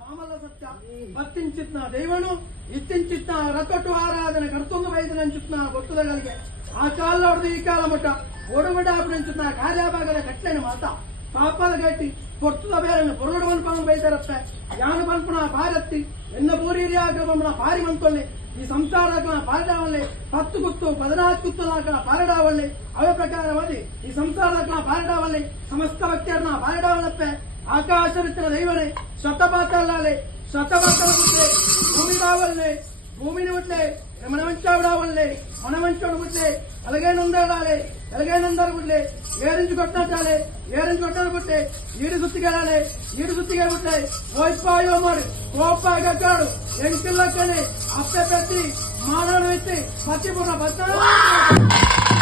ಮಾಮಲ್ಲ ಸತ್ಯ ಬರ್ತಿಂಚಿತ್ನ ದೈವನು ಇತ್ತಿಂಚಿತ್ನ ರತೊಟ್ಟು ಆರಾಧನೆ ಕರ್ತೊಂದು ವೈದ್ಯನಂಚುತ್ನ ಗೊತ್ತುಗಳಿಗೆ ಆ ಕಾಲ ಹೊಡೆದು ಈ ಕಾಲ ಮಟ್ಟ ಒಡಬಡಾಪುರಂಚುತ್ನ ಕಾರ್ಯಭಾಗದ ಕಟ್ಲೆನ ಮಾತ ಪಾಪಾಲ ಗಟ್ಟಿ ಕೊರ್ತದ ಬೇರೆ పొరడు పనులు బయటరప్ప యాను పనుపున భారత్తి ఎన్న పూరీరియాగ్రమణ పారి మంతొల్లి ఈ సంసారకన పారడావల్లే 10 గుత్తు 14 గుత్తులాకన పారడావల్లే అవే ప్రకారವಾಗಿ ಈ ಸಂಸಾರಕನ ಪಾರಡಾವಲ್ಲೇ ಸಮಸ್ತ ಭಕ್ತರನ್ನ ಪಾರಡಾವಲ್ಲಪ್ಪ ಆಕಾಶವಿತ್ತಿನ ದೈವನೇ ಶತಪಾತಲ್ಲಾಲೆ ಶತಪಾತಲ ಬಿಟ್ಲೆ ಭೂಮಿ రావల్లే భూమిని ಬಿಟ್ಲೆ మనమంచావిడావల్లే మనమంచోడు బిట్ಲೆ అలాగే నందాడాలే అలాగే నందారు బిట్ಲೆ ఏరించి కొట్టాలి ఏరించి కొట్టాలి బిట్ಲೆ ఈడు సుత్తికెళ్ళాలి ఈడు సుత్తిగా బిట్ಲೆ ఓయిపాయో మరి కోపాగా కాడు ఎంకిల్లక్కనే అప్పే పెట్టి మానవుడు ఎత్తి పచ్చిపున్న బస్తా